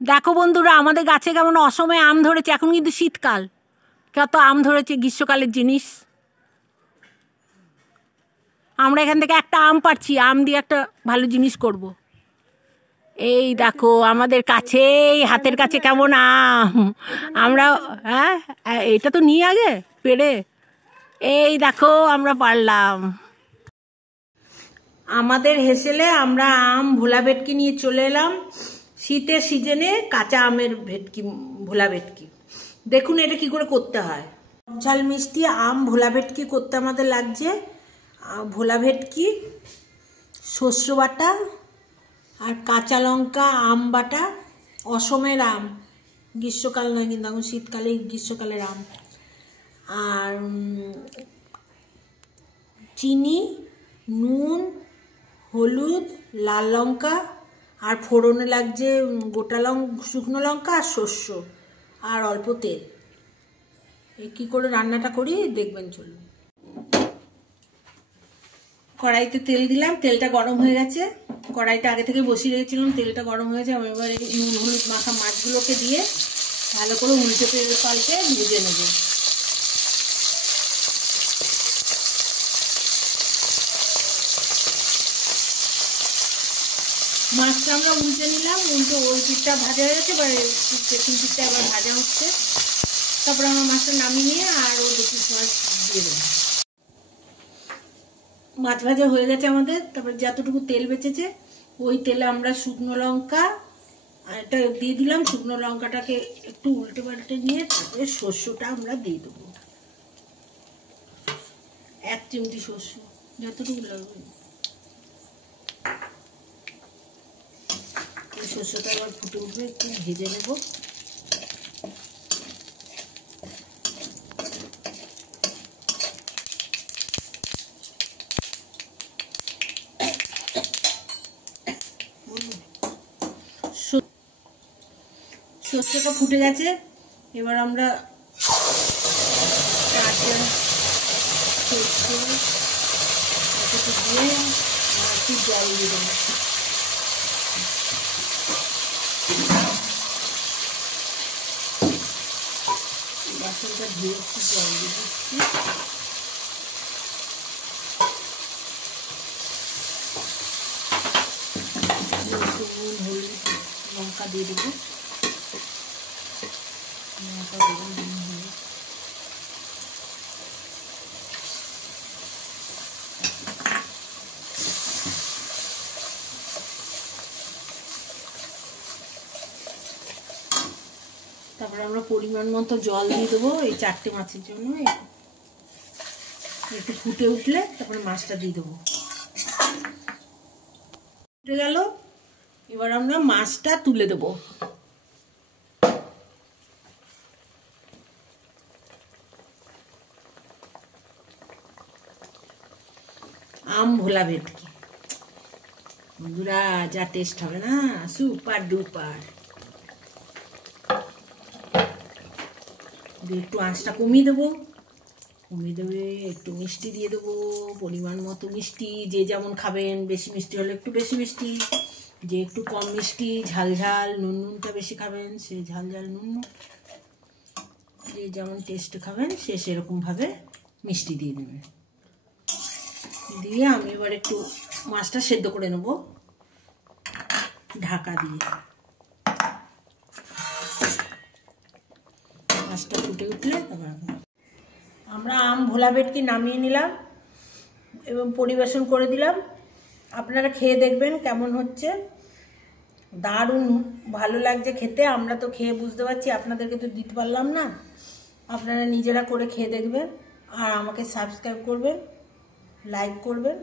দেখো বন্ধুরা, আমাদের গাছে কেমন অসময়ে আম ধরেছে। এখন কিন্তু শীতকাল, কত আম ধরেছে গ্রীষ্মকালের জিনিস। আমরা এখান থেকে একটা আম পাড়ছি, আম দিয়ে একটা ভালো জিনিস করব। এই দেখো আমাদের কাছেই, হাতের কাছে কেমন আম। আমরা হ্যাঁ, এটা তো নিয়ে আগে পেড়ে, এই দেখো আমরা পারলাম। আমাদের হেসেলে আমরা আম ভোলা ভেটকি নিয়ে চলে এলাম। শীতের সিজনে কাঁচা আমের ভেটকি, ভোলা ভেটকি। দেখুন এটা কি করে করতে হয়। ঝাল মিষ্টি আম ভোলা ভেটকি করতে আমাদের লাগছে ভোলা ভেটকি, শস্য বাটা আর কাঁচা লঙ্কা, আম বাটা, অসমের আম, গ্রীষ্মকাল নয় কিন্তু, এখন শীতকালে গ্রীষ্মকালের আম, আর চিনি, নুন, হলুদ, লাল লঙ্কা, আর ফোড়নে লাগছে গোটা শুকনো লঙ্কা আর শস্য, আর অল্প তেল। কী করে রান্নাটা করি দেখবেন, চলুন। কড়াইতে তেল দিলাম, তেলটা গরম হয়ে গেছে। কড়াইটা আগে থেকে বসিয়ে রেখেছিলাম, তেলটা গরম হয়েছে। আমি এবার নুন হলুদ মাখা মাছগুলোকে দিয়ে ভালো করে উল্টে পাল্টে ভেজে নেব। মাছটা আমরা উল্টে নিলাম, ওই পিঠটা ভাজা হয়ে গেছে, এবার পেছন পিঠটা আবার ভাজা হচ্ছে। তারপরে আমরা মাছটা নামিয়ে নিয়ে আর ও 2 পিস মাছ দিয়ে দেবো। মাছ ভাজা হয়ে গেছে আমাদের। তারপরে যতটুকু তেল বেঁচেছে ওই তেলে আমরা শুকনো লঙ্কা এটা দিয়ে দিলাম। শুকনো লঙ্কাটাকে একটু উল্টে পাল্টে নিয়ে তারপরে শস্যটা আমরা দিয়ে দেবো, 1 চিমটি শস্য, যতটুকু লাগবে। শস্যটা আবার ফুটে উঠবে, একটু ভেজে নেব। শস্যটা ফুটে গেছে, এবার আমরা কাঁচা শস্য দিয়ে একটু জল দিয়ে দেবো। বাসনটা ধুয়ে একটু জল দিয়ে দিচ্ছি। নুন হলুদ লঙ্কা দিয়ে দেবো। লঙ্কা দেবো, নুন হলুদ। তারপরে আমরা পরিমাণ মতো জল দিয়ে দেবো এই 4টে মাছের জন্য। একটু ফুটে উঠলে তারপরে মাছটা দিয়ে দেবো। ফুটে গেল, এবার আমরা মাছটা তুলে দেবো। আম ভোলা ভেটকি বন্ধুরা, যা টেস্ট হবে না, সুপার ডুপার। একটু আঁচটা কমিয়ে দেবো, একটু মিষ্টি দিয়ে দেবো, পরিমাণ মতো মিষ্টি। যে যেমন খাবেন, বেশি মিষ্টি হলে একটু বেশি মিষ্টি, যে একটু কম মিষ্টি ঝাল ঝাল নুনটা বেশি খাবেন সে ঝাল ঝাল নুন, যে যেমন টেস্ট খাবেন সে সেরকমভাবে মিষ্টি দিয়ে দেবে। দিয়ে আমি এবার একটু মাছটা সেদ্ধ করে নেব ঢাকা দিয়ে। মাছটা ফুটে উঠলে আমরা আম ভোলা ভেটকি নামিয়ে নিলাম এবং পরিবেশন করে দিলাম। আপনারা খেয়ে দেখবেন কেমন হচ্ছে। দারুণ ভালো লাগছে খেতে। আমরা তো খেয়ে বুঝতে পারছি, আপনাদেরকে তো দিতে পারলাম না। আপনারা নিজেরা করে খেয়ে দেখবেন আর আমাকে সাবস্ক্রাইব করবেন, লাইক করবেন।